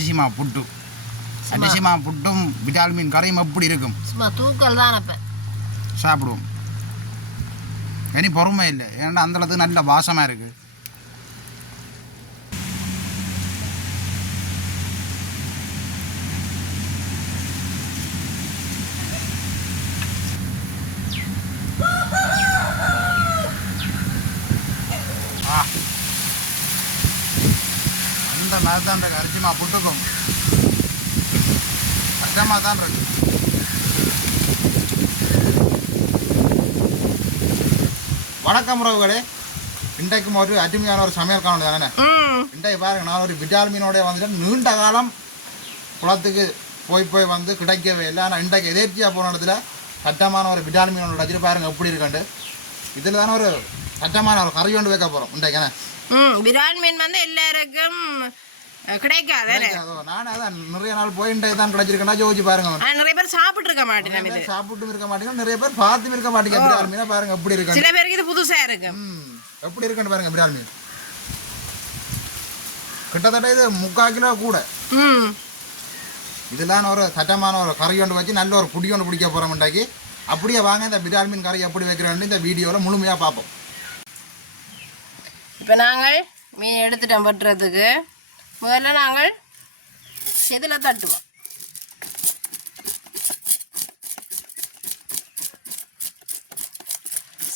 அரிசிமா புட்டு. அரிசிமா புட்டும் விட்டால் மீன் கறியும் எப்படி இருக்கும். சும்மா தூக்கல் தான் அப்போ. சாப்பிடுவோம். இனி பொறுமை இல்லை. ஏன்னா அந்த அளவுக்கு நல்ல வாசமாக இருக்குது ஆ அந்த மாதிரி தான் இருக்கு அரிசிமா புட்டுக்கும் கஷ்டமாக தான் இருக்கு வணக்கம் உறவுகளே இன்றைக்கும் ஒரு அருமையான ஒரு சமையல் காணொலி தானே இன்றைக்கு பாருங்க நான் ஒரு விட்டால் மீனோட வந்துட்டு நீண்ட காலம் குளத்துக்கு போய் போய் வந்து கிடைக்கவே இல்லை ஆனால் இன்றைக்கு எதேர்ச்சியாக போன இடத்துல சட்டமான ஒரு விட்டால் மீனோட வச்சுட்டு பாருங்க எப்படி இருக்குண்டு இதில் தானே ஒரு சட்டமான ஒரு கறி கொண்டு வைக்க போகிறோம் இன்றைக்கு என்ன ம் விரால் மீன் வந்து எல்லாருக்கும் கிடைக்காது அதோ நானே அதான் நிறைய நாள் போய் இன்றைக்கு தான் கிடைச்சிருக்கேன்னா யோசிச்சு பாருங்க ஆனா, நிறைய பேர் சாப்பிட்டு இருக்க பேர் சாப்பிட்டும் இருக்க மாட்டேங்க. நிறைய பேர் பார்த்தும் இருக்க மாட்டேங்க. விட்டால் மீனை பாருங்க எப்படி இருக்கு சில பேருக்கு இது புதுசா இருக்கு. எப்படி இருக்குன்னு பாருங்க பிரால் மீன் கிட்டத்தட்ட இது முக்கால் கிலோ கூட. இதெல்லாம் ஒரு சட்டமான ஒரு கறி கொண்டு வச்சு நல்ல ஒரு புடி கொண்டு பிடிக்க போகிறோம் இன்றைக்கு. அப்படியே வாங்க இந்த பிரால் மீன் கறி எப்படி வைக்கிறேன்னு இந்த வீடியோவில் முழுமையாக பார்ப்போம். இப்போ நாங்கள் மீன் எடுத்துட்டோம் வெட்டுறதுக்கு. முதல்ல நாங்கள் செதில் தட்டுவோம்.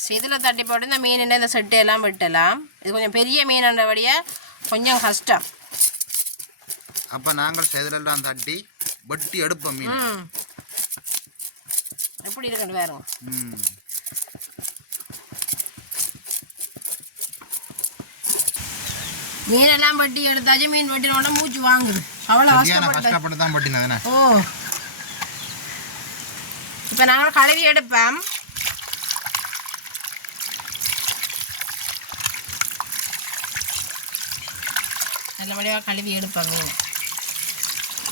செதில் தட்டி போட்டு இந்த மீன் இந்த செட்டு எல்லாம் வெட்டலாம். இது கொஞ்சம் பெரிய மீனுன்றபடியாக கொஞ்சம் கஷ்டம். அப்போ நாங்கள் செதிலெல்லாம் தட்டி வெட்டி எடுப்போம் மீன். எப்படி இருக்குன்னு பாருங்க. மீனெல்லாம் வெட்டி எடுத்தாச்சு மீன் வெட்டினோட மூச்சு வாங்குது. அவ்வளோ கஷ்டப்பட்டு தான் வெட்டினதுண்ணே ஓ. இப்போ நாங்கள் கழுவி எடுப்போம். நல்லபடியாக கழுவி எடுப்போம் மீன்.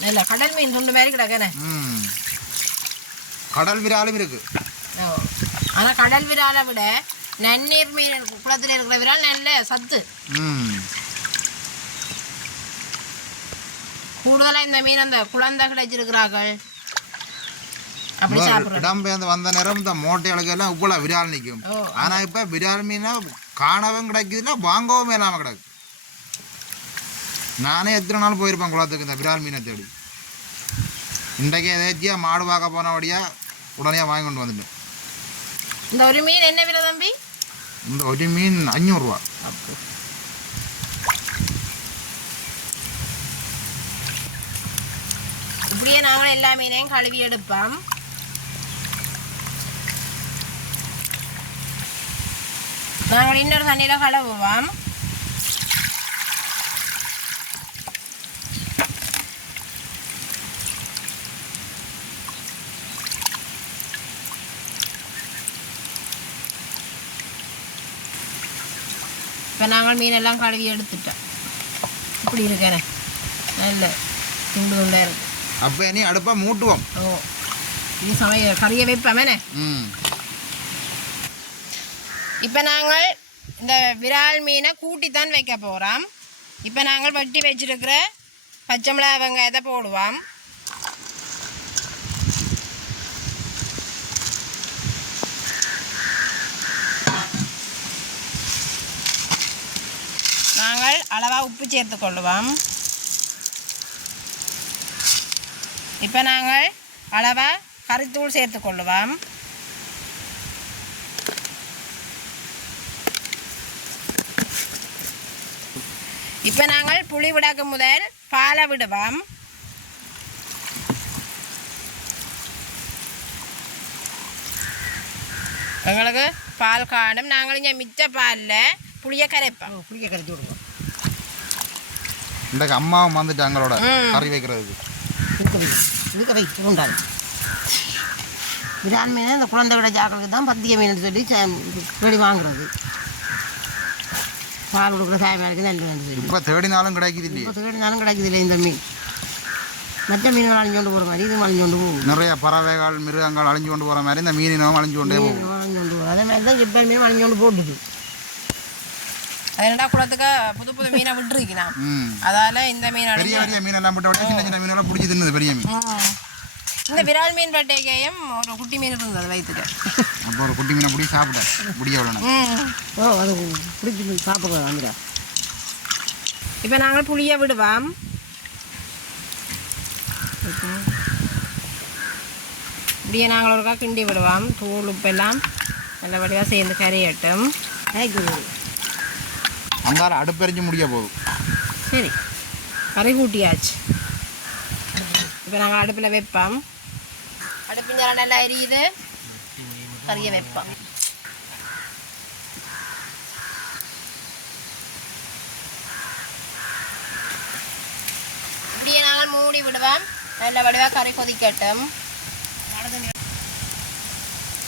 நல்ல கடல் மீன் துண்டு மாதிரி கிடக்குண்ணே கடல் விராலும் இருக்கு. ஓ. ஆனால் கடல் விராலை விட நன்னீர் மீன் குளத்தில் இருக்கிற விரால் நல்ல சத்து. ம். கூடுதலாக இந்த மீன் அந்த குழந்தை கிடைச்சிருக்கிறார்கள் அப்படி இடம்பெயர்ந்து வந்த நேரம் இந்த மோட்டைகளுக்கு எல்லாம் இவ்வளோ விரால் நிற்கும். ஆனால் இப்போ விரால் மீனை காணவும் கிடைக்குதுல வாங்கவும் இல்லாமல் கிடக்கு. நானே எத்தனை நாள் போயிருப்பேன் குளத்துக்கு இந்த விரால் மீனை தேடி. இன்றைக்கு எதாச்சியாக மாடு பார்க்க போனபடியா உடனே வாங்கி கொண்டு வந்துட்டேன். இந்த ஒரு மீன் என்ன விலை தம்பி? இந்த ஒரு மீன் அஞ்சூறுரூவா இப்படியே நாங்களும் எல்லா மீனையும் கழுவி எடுப்போம் நாங்கள் இன்னொரு தண்ணியில் கழுவுவோம் இப்போ நாங்கள் மீனெல்லாம் கழுவி எடுத்துட்டோம் இப்படி இருக்கேனே நல்ல துண்டு துண்டாக இருக்குது அப்போ நீ அடுப்பை மூட்டுவோம். ஓ இது சமையல் கறியை வைப்போமேனே ம். இப்போ நாங்கள் இந்த விரால் மீனை கூட்டித்தான் வைக்க போகிறோம் இப்போ நாங்கள் வெட்டி வச்சிருக்கிற பச்சை மிளகாய் வெங்காயத்தை போடுவோம். நாங்கள் அளவாக உப்பு சேர்த்து கொள்ளுவோம். இப்போ நாங்கள் அளவாக கறித்தூள் சேர்த்து கொள்ளுவோம். இப்போ நாங்கள் புளி விடக்கு முதல் பாலை விடுவோம். எங்களுக்கு பால் காணும். நாங்கள் இங்கே மிச்ச பாலில் புளியை கரைப்போம். புளிக்க கரைச்சி விடுவோம். இன்றைக்கு அம்மாவும் வந்துட்டாங்களோட ம். கறி வைக்கிறதுக்கு. புளிக்க வைக்க உண்டாது விரால் மீன் இந்த குழந்தை விட ஜாக்களுக்கு தான் பத்திய மீன் சொல்லி தேடி வாங்குறது. பால் கொடுக்குற சாயமாருக்கு வேண்டு சொல்லி. இப்போ தேடினாலும் கிடைக்குது இல்லையே இப்போ தேடினாலும் கிடைக்குது இல்லை இந்த மீன். மற்ற மீன்கள் அழிஞ்சோண்டு போகிற மாதிரி இதுவும் அழிஞ்சோண்டு போகும். நிறைய பறவைகள் மிருகங்கள் அழிஞ்சு கொண்டு போகிற மாதிரி இந்த மீனினமும் அழிஞ்சு கொண்டே போகும். மீன் அழிஞ்சோண்டு போகும். அதே மாதிரி தான் ஜிப்பர் மீன் அழிஞ்சோண்டு போட்டுது. அது என்னடா குளத்துக்கு புது புது மீனை விட்டுருக்கலாம் ம். அதால இந்த மீன் பெரிய பெரிய மீனெல்லாம் போட்ட விட சின்ன சின்ன மீனெல்லாம் பிடிச்சி தின்னுது பெரிய மீன். இந்த விரால் மீன் பட்டைக்கையும் ஒரு குட்டி மீன் இருந்தது வயிற்றுக்கு அப்போ ஒரு குட்டி மீனை பிடி சாப்பிட்டேன். பிடிக்க விடணும் ஓ அது பிடிச்சி சாப்பிட்றது வந்துடும் இப்போ நாங்கள் புளியை விடுவோம். இப்படியே நாங்கள் ஒருக்கா கிண்டி விடுவோம். தூள் உப்பெல்லாம் நல்லபடியாக சேர்ந்து கரையட்டும். அங்கார அடுப்பெரிஞ்சு முடிய போதும் சரி. கறி கூட்டியாச்சு. இப்போ நாங்கள் அடுப்பில் வைப்போம். அடுப்பு நேரம் நல்லா எரியுது. கறியை வைப்போம். இப்படியே நாங்கள் மூடி விடுவோம். நல்ல வடிவாக கறி கொதிக்கட்டும்.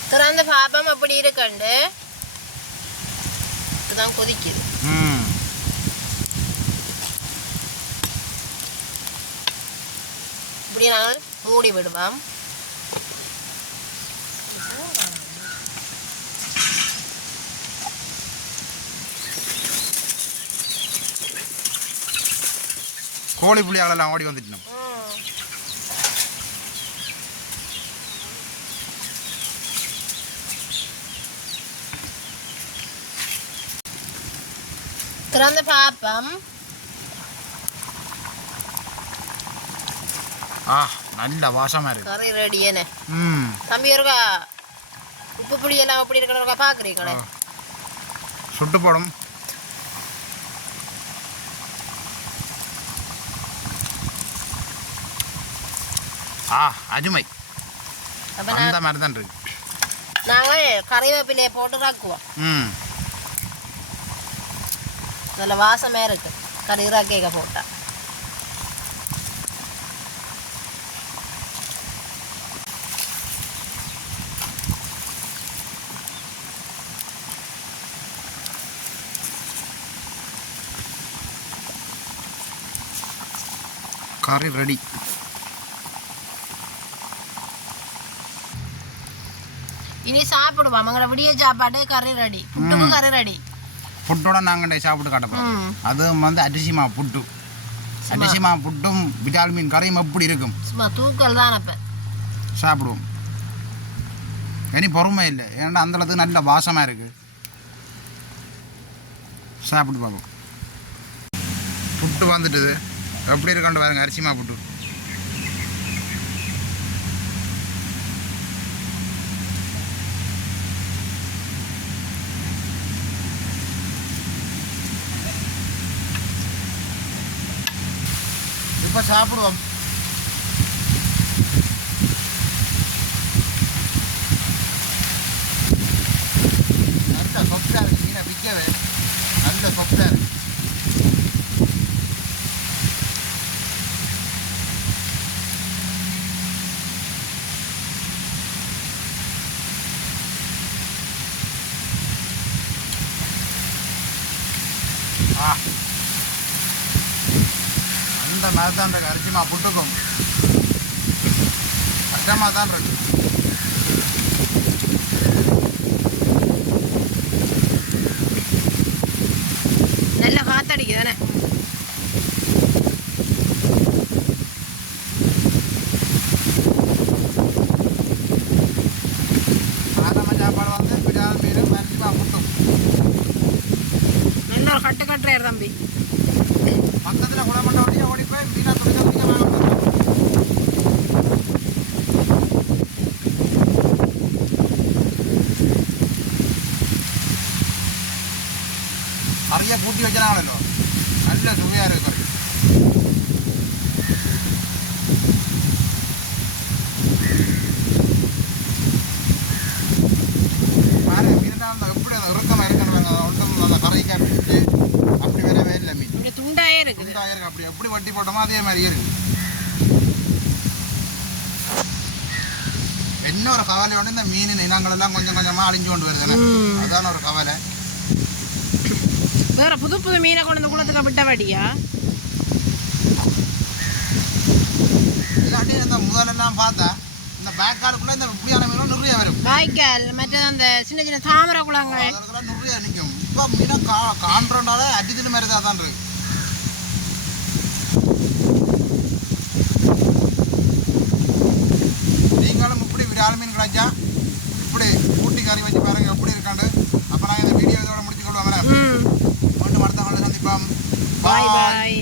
திறந்து பாப்பம் அப்படி இருக்கண்டு. இதுதான் கொதிக்குது. இப்படி நாங்கள் மூடி விடுவோம். கோழி புளியாலெல்லாம் ஓடி வந்துட்டோம். திறந்து பார்ப்போம் ஆ நல்ல வாசமாக இருக்கு. கறி ரெடியேன்னு ம். தம்பி இருக்கா? உப்பு புளி எல்லாம் எப்படி இருக்கா? பார்க்குறீங்களே சுட்டு போடும். ஆ அஜுமை. அந்த மாதிரி தான் இருக்கு. நாங்கள் கறிவேப்பிலையை போட்டு ராக்குவோம் ம். நல்ல வாசமே இருக்கு. கறி ராக்கேக்க போட்டா. கறி ரெடி இனி சாப்பிடுவோம். அவங்கள விடிய சாப்பாடு கறி ரெடி புட்டுக்கு கறி ரெடி புட்டோட நாங்கள் சாப்பிட்டு காட்டப்போம் ம். அது வந்து அரிசி மாவு புட்டு. அரிசி மாவு புட்டும் விட்டால் மீன் கறியும் எப்படி இருக்கும்? சும்மா தூக்கல் தான் அப்போ. சாப்பிடுவோம். இனி பொறுமை இல்லை. ஏன்னா அந்த அளவுக்கு நல்ல வாசமாக இருக்கு. சாப்பிட்டு பார்ப்போம். புட்டு வந்துட்டுது. எப்படி இருக்குன்னு பாருங்க அரிசி மாப்பிட்டு இப்போ சாப்பிடுவோம். நல்ல சொப்டாக இருக்கு மீனை விற்கவே நல்ல சொப்டாக இருக்கு. ஆ. அந்த மாதிரி தான் அந்த அரிசிமா புட்டுக்கும். கஷ்டமாக தான் இருக்கு. நல்ல காத்தடிக்கு தானே சாதாரண சாப்பாடு வந்து பிரியாணி மீன் அரிசிமா புட்டும் நல்ல ஒரு கட்டு கட்டுறாரு தம்பி பக்கத்தில் குளமண்ட வழியாக ஓடி போய் மீனா துணிக்க துணிக்க வாங்க நிறைய கூட்டி வைக்கிறாங்களோ நல்ல சுவையாக இருக்கு கறி. பாரு மீனா அந்த எப்படி அந்த இறுக்கமாக இருக்கணும் ஒன்றும் அந்த கரைக்காய் பிடிச்சி அப்படி வரவே இல்லை மீன் இங்கே துண்டாயே இருக்குது துண்டா இருக்கு அப்படி எப்படி வட்டி போட்டோமோ அதே மாதிரி இருக்கு. என்ன ஒரு கவலை ஒன்று இந்த மீன் இனங்கள் எல்லாம் கொஞ்சம் கொஞ்சமாக அழிஞ்சு கொண்டு வருதுன்னு ம். அதான ஒரு கவலை. வேற புது புது மீனை கொண்டு வந்து குளத்துக்கு விட்ட வாடியா இல்லாட்டி இந்த முதலெல்லாம் பார்த்தா இந்த பேக் காலுக்குள்ள இந்த இப்படியான மீனும் நிறைய வரும். வாய்க்கால் மற்றது அந்த சின்ன சின்ன தாமரை குளங்கள். நிறைய நிற்கும். இப்போ மீனை கா காண்றோண்டாலே அடிச்சுட்டு மாதிரி தான் இருக்கு நீங்களும் இப்படி விரால் மீன் கிடைச்சா இப்படி கறி வச்சு பாருங்க எப்படி இருக்காண்டு அப்போ நான் இந்த வீடியோ இதோட முடிச்சுக்கொள்வாங்க மீண்டும் அடுத்த சந்திப்போம். பாய் பாய்